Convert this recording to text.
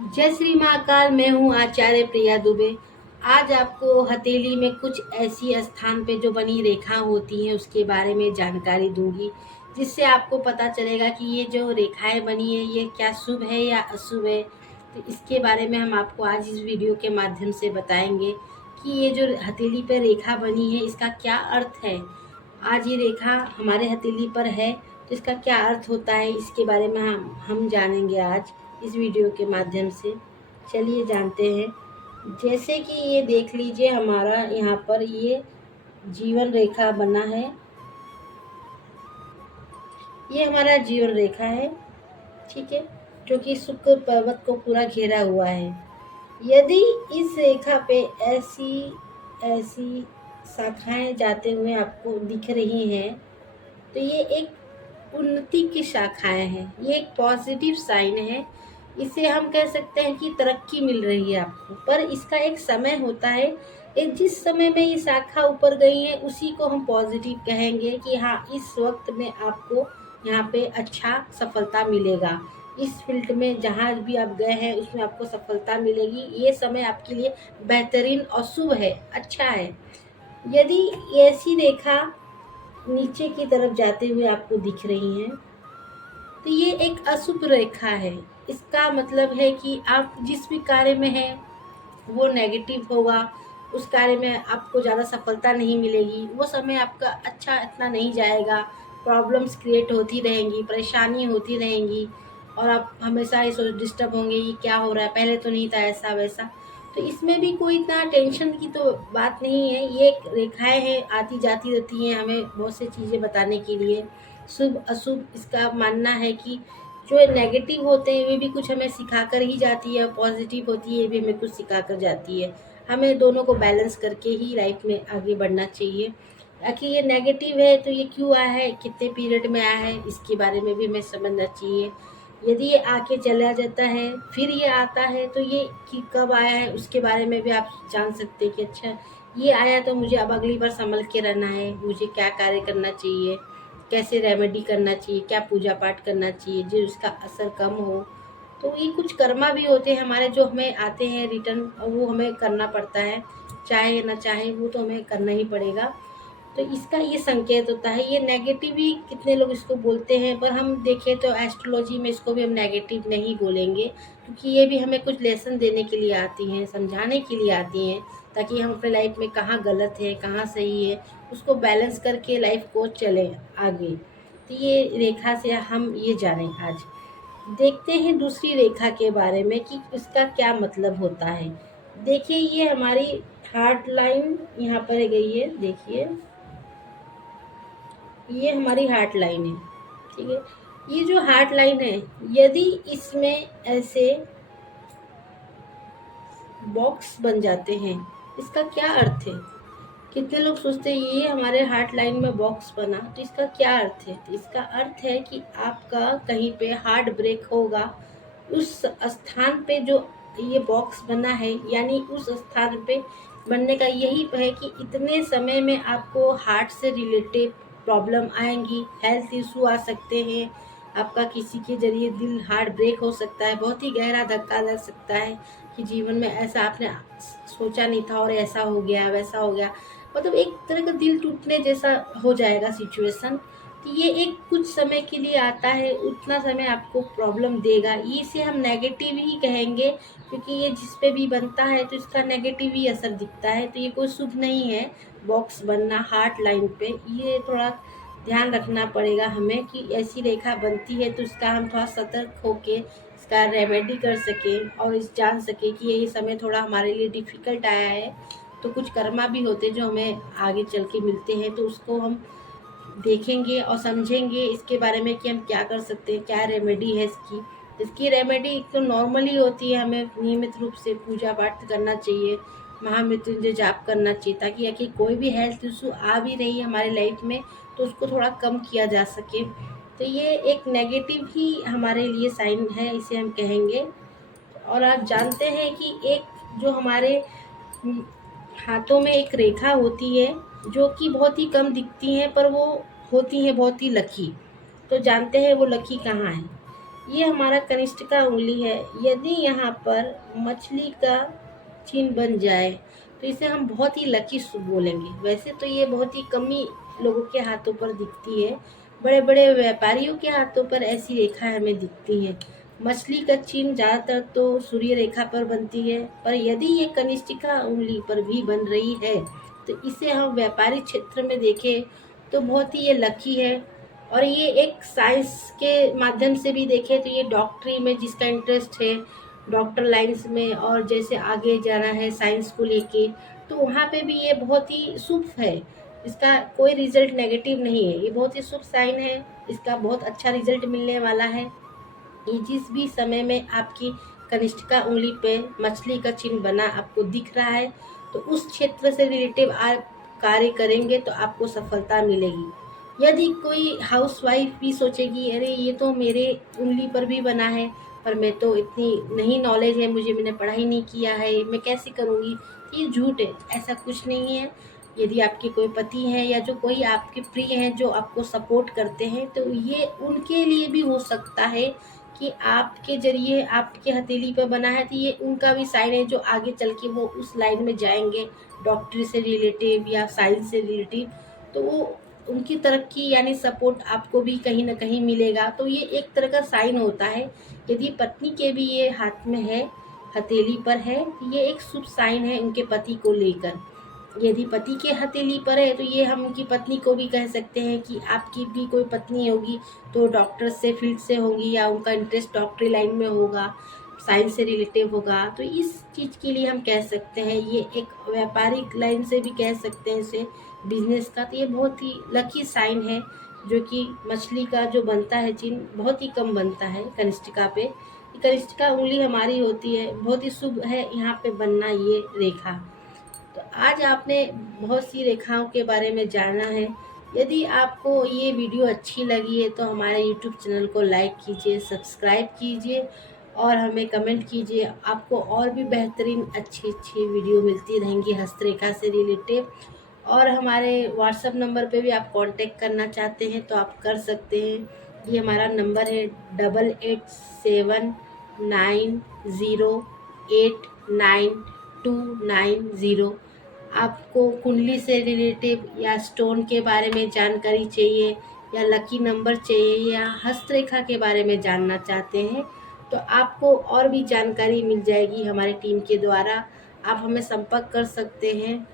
जय श्री महाकाल। मैं हूँ आचार्य प्रिया दुबे। आज आपको हथेली में कुछ ऐसी स्थान पे जो बनी रेखा होती हैं उसके बारे में जानकारी दूंगी, जिससे आपको पता चलेगा कि ये जो रेखाएं बनी है ये क्या शुभ है या अशुभ है। तो इसके बारे में हम आपको आज इस वीडियो के माध्यम से बताएंगे कि ये जो हथेली पर रेखा बनी है इसका क्या अर्थ है। आज ये रेखा हमारे हथेली पर है तो इसका क्या अर्थ होता है, इसके बारे में हम जानेंगे आज इस वीडियो के माध्यम से। चलिए जानते हैं। जैसे कि ये देख लीजिए, हमारा यहाँ पर ये जीवन रेखा बना है। ये हमारा जीवन रेखा है, ठीक है, जो कि शुक्र पर्वत को पूरा घेरा हुआ है। यदि इस रेखा पे ऐसी ऐसी शाखाएं जाते हुए आपको दिख रही हैं तो ये एक उन्नति की शाखाएं हैं, ये एक पॉजिटिव साइन है। इसे हम कह सकते हैं कि तरक्की मिल रही है आपको, पर इसका एक समय होता है। एक जिस समय में ये शाखा ऊपर गई है उसी को हम पॉजिटिव कहेंगे कि हाँ, इस वक्त में आपको यहाँ पे अच्छा सफलता मिलेगा। इस फील्ड में जहाँ भी आप गए हैं उसमें आपको सफलता मिलेगी। ये समय आपके लिए बेहतरीन और शुभ है, अच्छा है। यदि ऐसी रेखा नीचे की तरफ जाते हुए आपको दिख रही हैं तो ये एक अशुभ रेखा है। इसका मतलब है कि आप जिस भी कार्य में हैं वो नेगेटिव होगा। उस कार्य में आपको ज़्यादा सफलता नहीं मिलेगी। वो समय आपका अच्छा इतना नहीं जाएगा। प्रॉब्लम्स क्रिएट होती रहेंगी, परेशानी होती रहेंगी और आप हमेशा ये सोच डिस्टर्ब होंगे, ये क्या हो रहा है, पहले तो नहीं था ऐसा वैसा। तो इसमें भी कोई इतना टेंशन की तो बात नहीं है। ये एक रेखाएं हैं, आती जाती रहती हैं हमें बहुत सी चीज़ें बताने के लिए। शुभ अशुभ इसका मानना है कि जो नेगेटिव होते हैं वे भी कुछ हमें सिखा कर ही जाती है, पॉजिटिव होती है ये भी हमें कुछ सिखा कर जाती है। हमें दोनों को बैलेंस करके ही लाइफ में आगे बढ़ना चाहिए। ताकि ये नेगेटिव है तो ये क्यों आया है, कितने पीरियड में आया है, इसके बारे में भी हमें समझना चाहिए। यदि ये आके चला जाता है फिर ये आता है तो ये कि कब आया है उसके बारे में भी आप जान सकते हैं कि अच्छा ये आया तो मुझे अब अगली बार संभल के रहना है, मुझे क्या कार्य करना चाहिए, कैसे रेमेडी करना चाहिए, क्या पूजा पाठ करना चाहिए जो उसका असर कम हो। तो ये कुछ कर्मा भी होते हैं हमारे जो हमें आते हैं रिटर्न, और वो हमें करना पड़ता है, चाहे ना चाहे वो तो हमें करना ही पड़ेगा। तो इसका ये संकेत होता है। ये नेगेटिव ही कितने लोग इसको बोलते हैं, पर हम देखें तो एस्ट्रोलॉजी में इसको भी हम नेगेटिव नहीं बोलेंगे, क्योंकि ये भी हमें कुछ लेसन देने के लिए आती हैं, समझाने के लिए आती हैं, ताकि हम अपने लाइफ में कहाँ गलत है कहाँ सही है उसको बैलेंस करके लाइफ को चलें आगे। तो ये रेखा से हम ये जानें आज। देखते हैं दूसरी रेखा के बारे में कि इसका क्या मतलब होता है। देखिए, ये हमारी हार्ट लाइन यहाँ पर गई है, देखिए ये हमारी हार्ट लाइन है, ठीक है। ये जो हार्ट लाइन है, यदि इसमें ऐसे बॉक्स बन जाते हैं, इसका क्या अर्थ है। कितने लोग सोचते हैं ये हमारे हार्ट लाइन में बॉक्स बना तो इसका क्या अर्थ है। तो इसका अर्थ है कि आपका कहीं पे हार्ट ब्रेक होगा, उस स्थान पे जो ये बॉक्स बना है, यानी उस स्थान पे बनने का यही है कि इतने समय में आपको हार्ट से रिलेटेड प्रॉब्लम आएंगी, हेल्थ इशू आ सकते हैं, आपका किसी के जरिए दिल हार्ट ब्रेक हो सकता है, बहुत ही गहरा धक्का लग सकता है कि जीवन में ऐसा आपने सोचा नहीं था और ऐसा हो गया वैसा हो गया, मतलब एक तरह का दिल टूटने जैसा हो जाएगा सिचुएशन। तो ये एक कुछ समय के लिए आता है, उतना समय आपको प्रॉब्लम देगा, इसे हम नेगेटिव ही कहेंगे, क्योंकि ये जिस पे भी बनता है तो इसका नेगेटिव ही असर दिखता है। तो ये कोई शुभ नहीं है बॉक्स बनना हार्ट लाइन पे। ये थोड़ा ध्यान रखना पड़ेगा हमें कि ऐसी रेखा बनती है तो इसका हम थोड़ा सतर्क होके इसका रेमेडी कर सकें और इस जान सके कि ये समय थोड़ा हमारे लिए डिफ़िकल्ट आया है। तो कुछ कर्मा भी होते जो हमें आगे चल के मिलते हैं, तो उसको हम देखेंगे और समझेंगे इसके बारे में कि हम क्या कर सकते हैं, क्या रेमेडी है इसकी। इसकी रेमेडी तो नॉर्मली होती है, हमें नियमित रूप से पूजा पाठ करना चाहिए, महामृत्युंजय जाप करना चाहिए, ताकि आखिर कोई भी हेल्थ इशू आ भी रही है हमारे लाइफ में तो उसको थोड़ा कम किया जा सके। तो ये एक नेगेटिव ही हमारे लिए साइन है, इसे हम कहेंगे। और आप जानते हैं कि एक जो हमारे हाथों में एक रेखा होती है जो कि बहुत ही कम दिखती हैं, पर वो होती हैं बहुत ही लकी। तो जानते हैं वो लकी कहाँ है। ये हमारा कनिष्ठिका उंगली है। यदि यहाँ पर मछली का चिन्ह बन जाए तो इसे हम बहुत ही लकी शुभ बोलेंगे। वैसे तो ये बहुत ही कम ही लोगों के हाथों पर दिखती है, बड़े बड़े व्यापारियों के हाथों पर ऐसी रेखा हमें दिखती है। मछली का चिन्ह ज़्यादातर तो सूर्य रेखा पर बनती है, पर यदि ये कनिष्ठिका उंगली पर भी बन रही है तो इसे हम व्यापारिक क्षेत्र में देखें तो बहुत ही ये लकी है। और ये एक साइंस के माध्यम से भी देखें तो ये डॉक्टरी में जिसका इंटरेस्ट है, डॉक्टर लाइन्स में, और जैसे आगे जाना है साइंस को लेके, तो वहाँ पे भी ये बहुत ही शुभ है। इसका कोई रिजल्ट नेगेटिव नहीं है, ये बहुत ही शुभ साइन है, इसका बहुत अच्छा रिजल्ट मिलने वाला है। ये जिस भी समय में आपकी कनिष्ठिका उंगली पे मछली का चिन्ह बना आपको दिख रहा है तो उस क्षेत्र से रिलेटिव आप कार्य करेंगे तो आपको सफलता मिलेगी। यदि कोई हाउसवाइफ भी सोचेगी अरे ये तो मेरे उंगली पर भी बना है, पर मैं तो इतनी नहीं नॉलेज है, मुझे मैंने पढ़ाई नहीं किया है, मैं कैसे करूँगी, ये झूठ है, ऐसा कुछ नहीं है। यदि आपके कोई पति हैं या जो कोई आपके प्रिय हैं जो आपको सपोर्ट करते हैं तो ये उनके लिए भी हो सकता है कि आपके ज़रिए आपके हथेली पर बना है तो ये उनका भी साइन है जो आगे चल के वो उस लाइन में जाएंगे, डॉक्टरी से रिलेटिव या साइंस से रिलेटिव, तो वो उनकी तरक्की यानी सपोर्ट आपको भी कहीं ना कहीं मिलेगा। तो ये एक तरह का साइन होता है। यदि पत्नी के भी ये हाथ में है, हथेली पर है, तो ये एक शुभ साइन है उनके पति को लेकर। यदि पति के हथेली पर है तो ये हम उनकी पत्नी को भी कह सकते हैं कि आपकी भी कोई पत्नी होगी तो डॉक्टर से फील्ड से होंगी या उनका इंटरेस्ट डॉक्टरी लाइन में होगा, साइंस से रिलेटिव होगा, तो इस चीज़ के लिए हम कह सकते हैं। ये एक व्यापारिक लाइन से भी कह सकते हैं इसे, बिजनेस का। तो ये बहुत ही लकी साइन है जो कि मछली का जो बनता है चिन्ह बहुत ही कम बनता है कनिष्ठिका पे। कनिष्ठिका उंगली हमारी होती है, बहुत ही शुभ है यहाँ पे बनना ये रेखा। तो आज आपने बहुत सी रेखाओं के बारे में जाना है। यदि आपको ये वीडियो अच्छी लगी है तो हमारे यूट्यूब चैनल को लाइक कीजिए, सब्सक्राइब कीजिए और हमें कमेंट कीजिए। आपको और भी बेहतरीन अच्छी अच्छी वीडियो मिलती रहेंगी हस्तरेखा से रिलेटेड। और हमारे व्हाट्सएप नंबर पे भी आप कांटेक्ट करना चाहते हैं तो आप कर सकते हैं। ये हमारा नंबर है 8879089290। आपको कुंडली से रिलेटिव या स्टोन के बारे में जानकारी चाहिए या लकी नंबर चाहिए या हस्तरेखा के बारे में जानना चाहते हैं तो आपको और भी जानकारी मिल जाएगी हमारी टीम के द्वारा। आप हमें संपर्क कर सकते हैं।